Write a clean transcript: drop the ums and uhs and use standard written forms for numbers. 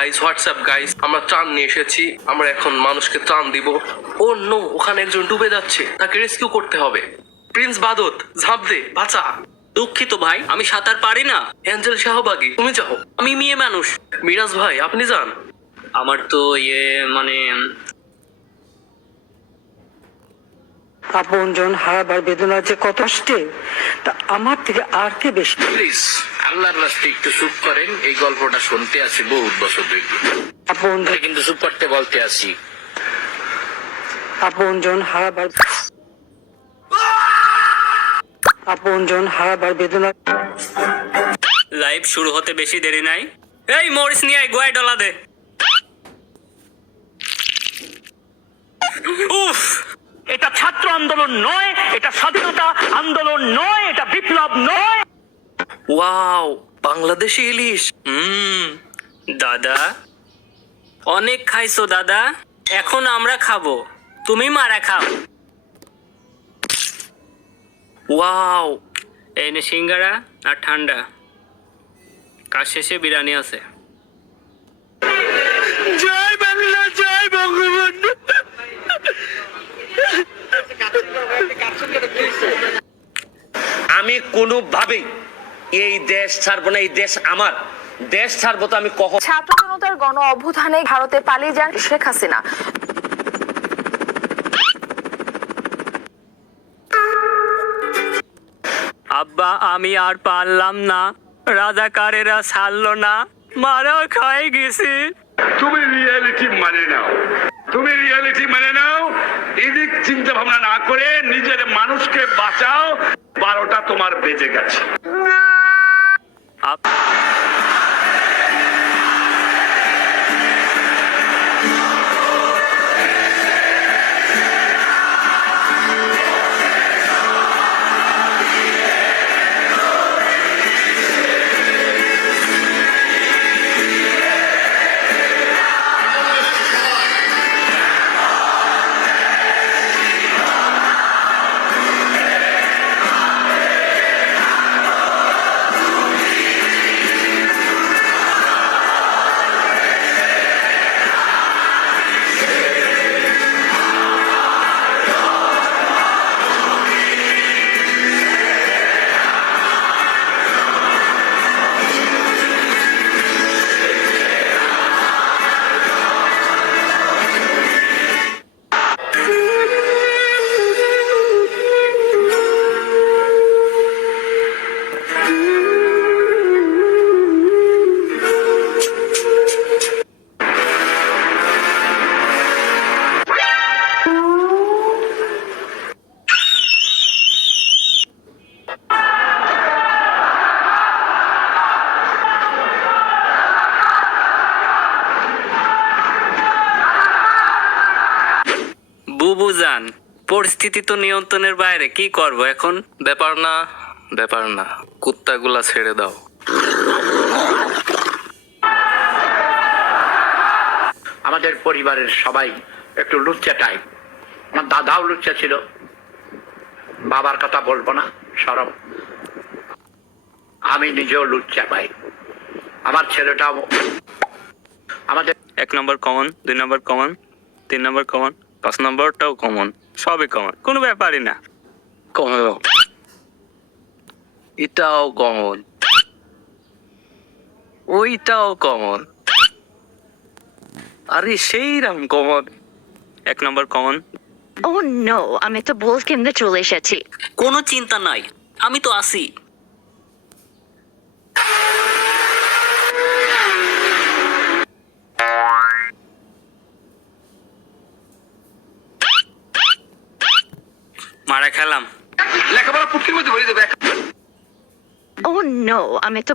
Guys, WhatsApp guys, আমরা ত্রাণ নিয়ে এসেছি। আমরা এখন মানুষকে ত্রাণ দিব। ও নো, ওখানে একজন ডুবে যাচ্ছে, তাকে রেস্কিউ করতে হবে। প্রিন্স বাদত, ঝাঁপ দে, বাঁচা। দুঃখিত ভাই, আমি সাঁতার পারি না। অ্যাঞ্জেল শাহবাগী, তুমি যাও। আমি মেয়ে মানুষ। মিরাজ ভাই, আপনি যান। আমার তো মানে আপনজন হারাবার বেদনা যে কত কষ্টে, তা আমার থেকে আর কে বেশি। প্লিজ আল্লাহর রাস্তে একটু চুপ করেন। এই গল্পটা শুনতে আসি বহুত বছর ধরে, আপনজন কিন্তু চুপ করতে বলতে আসি। আপনজন হারাবার বেদনা। লাইভ শুরু হতে বেশি দেরি নাই। এই মরিস নিয়ে আয়, গোয়ায় ডলা দে। উফ, এটা ছাত্র আন্দোলন নয়, এটা স্বাধীনতা আন্দোলন নয়, এটা বিপ্লব নয়। ওয়াও, বাংলাদেশি ইলিশ। দাদা অনেক খাইছো দাদা, এখন আমরা খাবো, তুমি মারা খাও। ওয়াও, এই নে সিঙ্গারা আর ঠান্ডা, কাজ শেষে বিরিয়ানি আছে। জয় বাংলা, জয় বঙ্গবন্ধু। আমি কোনোভাবেই এই দেশ ছাড়বো না। এই দেশ আমার দেশ ছাড়বো তো আমি কখন। ছাত্র জনতার গণ অভ্যুত্থানে ভারতে পালিয়ে যান শেখ হাসিনা। আব্বা আমি আর পারলাম না, রাজাকারেরা ছাড়লো না, মারা খাই গেছি। তুমি রিয়েলিটি মানে নাও, তুমি রিয়েলিটি মানে নাও। এদিক চিন্তা ভাবনা না করে নিজের মানুষকে বাঁচাও। 12টা তোমার বেজে গেছে। বুবুজান, পরিস্থিতি তো নিয়ন্ত্রণের বাইরে, কি করব এখন? ব্যাপার না, ব্যাপার না, কুত্তাগুলা ছেড়ে দাও। আমাদের পরিবারের সবাই একটু লুচ্চা টাইপ। আমার দাদাও লুচ্চা ছিল, বাবার কথা বলবো না, সরব। আমি নিজেও লুচ্চা পাই, আমার ছেলেটাও। আমাদের 1 নম্বর কমন, 2 নম্বর কমন, 3 নম্বর কমন, 5 নম্বরটাও কমন, সবই কমন, কোনো ব্যাপারই না। কমন, এটাও কমন, ওইটাও কমন, আরে সেই রাম কমন। 1 নম্বর কমন। ও নো, আমি তো বল কেন্দ্রে চলে এসেছি। কোনো চিন্তা নাই, আমি তো আছি। মারা খেলাম। লেখাপড়া পুটকির মধ্যে ভরে দেবে। ও নো, আমি তো